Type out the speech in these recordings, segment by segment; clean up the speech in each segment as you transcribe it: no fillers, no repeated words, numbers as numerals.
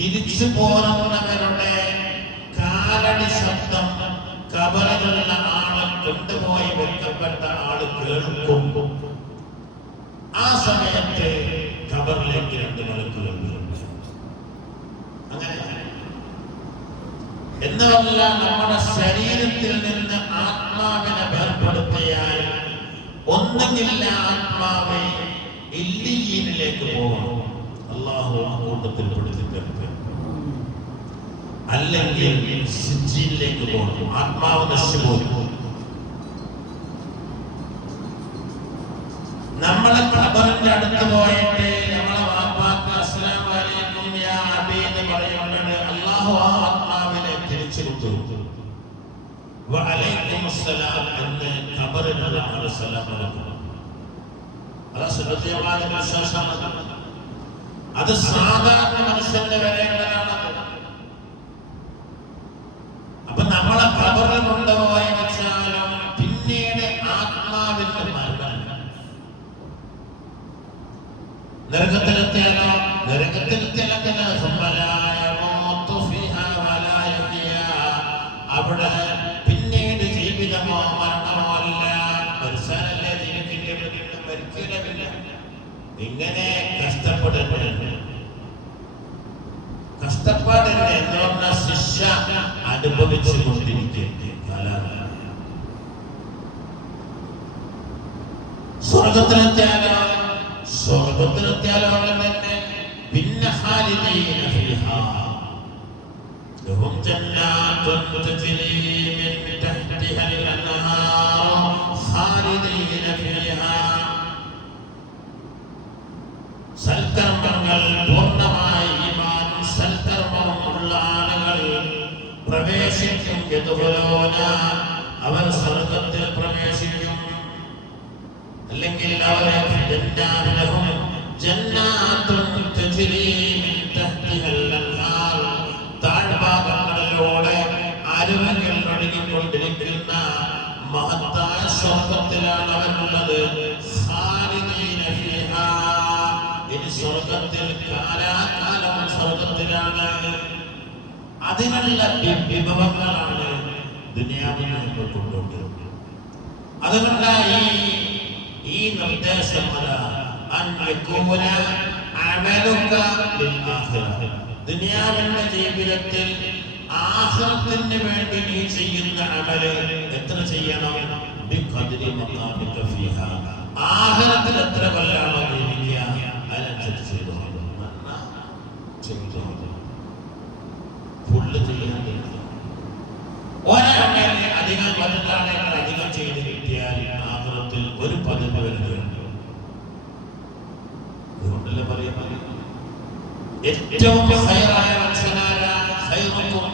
തിരിച്ചു പോരുന്നവരുടെ കാലടി ശബ്ദം കബറിലുള്ള ആളെ കൊണ്ടുപോയി വെക്കപ്പെട്ട ആള് കേൾക്കും. ആ സമയത്ത് കബറിലേക്ക് 2 മലക്കുകൾ വരും. അങ്ങനെ എന്നല്ല നമ്മുടെ ശരീരത്തിൽ നിന്ന് ആത്മാവിനെ വേർപെടുത്തിയാൽ ഒന്നുകിൽ ആത്മാവ് ഇല്ലിയീനിലേക്ക് പോകണം, അല്ലാഹു ആ കൂട്ടത്തിൽ പെടുത്തിട്ടുണ്ട്, അല്ലെങ്കിൽ സിജ്ജീനിലേക്ക് പോകണം, ആത്മാവ് നശിച്ചുപോയി. നമ്മളെ ഖബറിന്റെ അടുത്ത് പോയിട്ട് നമ്മളെ വാപ്പാക്ക് അസ്സലാമു അലൈക്കും യാ അബീ എന്ന് പറയുന്നത് അല്ലാഹു ആ ആത്മാവിനെ തിരിച്ചിരുത്തു. വഅലൈക്കും അസ്സലാം എന്ന് ഖബറിനുള്ള ആൾ സലാം അലൈക്കും. അത് സുന്നത്തിയമായ വിശ്വാസമാണ്. അത് സാധാരണ മനുഷ്യന്റെ വരെയുള്ളതാണ്. അപ്പൊ നമ്മളെ ഖബറിൽ കൊണ്ടുപോയി വെച്ചാലും പിന്നീട് ആത്മാവിന്റെ മരണം നരകത്തിലെത്തിയാലോ അവിടെ പിന്നീട് ജീവിതമോ മരണമോ അല്ല, മരിച്ചാലല്ലേ ജീവിക്കേണ്ടത്, മരിക്കില്ല. ഇങ്ങനെ കഷ്ടപ്പെടുന്നുണ്ട്. കഷ്ടപ്പാടില്ല എന്ന് പറഞ്ഞ ശിക്ഷ അനുഭവിച്ചു കൊണ്ടിരിക്കേണ്ട കാലമാണ്. സ്വർഗത്തിലെത്തിയാലോ തന്നെ പിന്നെ ഖാലിദീന ഫീഹാ ലഹും ജന്നാത്തുൻ തജ്രി മിൻ തഹ്തിഹാ അൽ-അൻഹാർ ഖാലിദീന ഫീഹാ. സൽക്കർമ്മങ്ങൾ പൂർണ്ണമായി ഈമാൻ സൽക്കർമ്മമുള്ള ആളുകൾ പ്രവേശിക്കും. അവർ സ്വർഗത്തിൽ പ്രവേശിക്കും. അല്ലെങ്കിൽ അവരെ താഴ്ഭാഗങ്ങളിലൂടെ അരുവികൾ ഒഴുകിക്കൊണ്ടിരിക്കുന്ന മഹത്തായ സ്വർഗത്തിലാണ് അവരുള്ളത്. ഇനി സ്വർഗത്തിൽ കാലാകാലം സ്വർഗത്തിലാണ്. അതിനുള്ള വിഭവങ്ങളാണ് ദുനിയാവിൽ കൊണ്ടുവരുന്നത്. അതുകൊണ്ട് ഈ നിർദ്ദേശം ദുനിയാവിന്റെ ജീവിതത്തിൽ ആഖിറത്തിന് വേണ്ടി നീ ചെയ്യുന്ന അമല് എത്ര ചെയ്യണം? ആഖിറത്തിൽ എത്ര കൊല്ലാണോ ജീവിക്കുക അതിനനുസരിച്ച് ചെയ്തു. ഫുള്ള് ചെയ്യാതെ ഒരമല് അധികം പതിനാളുകൾ അധികം ചെയ്ത് കിട്ടിയാൽ ആഖിറത്തിൽ ഒരു 10 വരുന്നുണ്ട്. അതുകൊണ്ടല്ലേ പറയുന്നത് ഏറ്റവും ഖൈറായ മനുഷ്യനാരാണ്? ഖൈറുക്കും,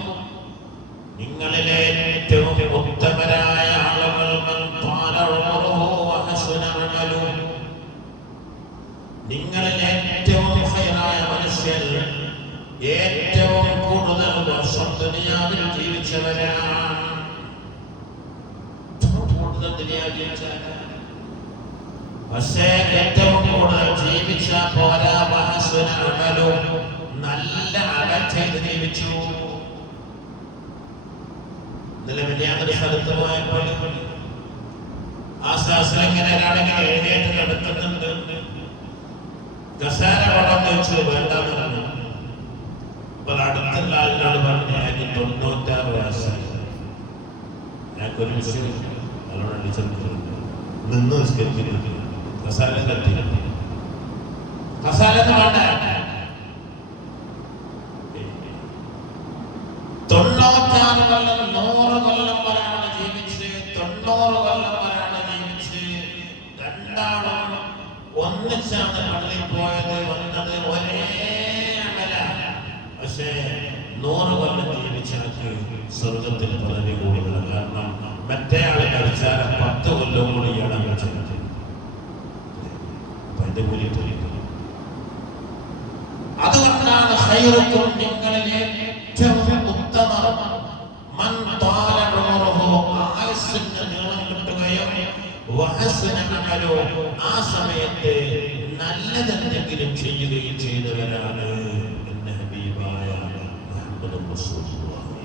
നിങ്ങളിലെ ഏറ്റവും ഉത്തമരായ ആളുകൾ മൻ ത്വാല ഉമറുഹു വഹസുന അമലുഹു. നിങ്ങളിലെ ഏറ്റവും ഖൈറായ മനുഷ്യർ ഏറ്റവും കൂടുതൽ വർഷം ദുനിയാവിൽ ജീവിച്ചവരാണ്. കൂടുതൽ ദുനിയാവിൽ ജീവിച്ചവരാണ്. പക്ഷേ ഏറ്റവും കൂടുതൽ ജീവിച്ച പോരാ, വഹസുന അമലുഹു, നല്ല അമൽ ചെയ്ത് ജീവിച്ചു. നിലവിലെ സ്ഥലത്ത് പോയപ്പോൾ ആ ശാസ്ത്രജ്ഞനെ ഒരാളെങ്ങനെ എഴുതിയിട്ട് നടത്തുന്നുണ്ട്. കസാര വളർന്നു വെച്ചു വേണ്ടെന്ന് പറഞ്ഞു. അപ്പോൾ അടുത്തുള്ള ആളിനോട് പറഞ്ഞു, എനിക്ക് 96 വയസ്സായി, ഞങ്ങൾക്കൊരു അവരോട് നിന്ന് നിസ്കരിച്ചിട്ട് കസാല തട്ടി. കസാല വേണ്ട, 96 കൊല്ലം 100 കൊല്ലം വരെയാണ് ജീവിച്ച്, 90 കൊല്ലം വരെയാണ് ജീവിച്ച്. രണ്ടാളും ഒന്നിച്ചാണ് പള്ളിയിൽ പോയത്, വന്നത് ഒരേ അമലാണ്. പക്ഷേ 100 കൊല്ലം ജീവിച്ചവർക്ക് സ്വർഗത്തിൽ പദവി കൂടുതൽ. കാരണം മറ്റേ ആളെ കഴിച്ചാൽ 10 കൊല്ലം കൂടി ഇയാളെ കഴിച്ചത്. അതുകൊണ്ടാണ് ഖൈറുക്കും, നിങ്ങളിൽ ഏറ്റവും ഉത്തമർ മൻ ത്വാല ഉമറുഹു, ആയുസ്സിന് നീളം കിട്ടുകയും വഹസുന അമലുഹു, ആ സമയത്ത് നല്ലതെന്തെങ്കിലും ചെയ്യുകയും ചെയ്തവരാണ് എന്ന് ഹബീബായ റസൂലുള്ളാഹി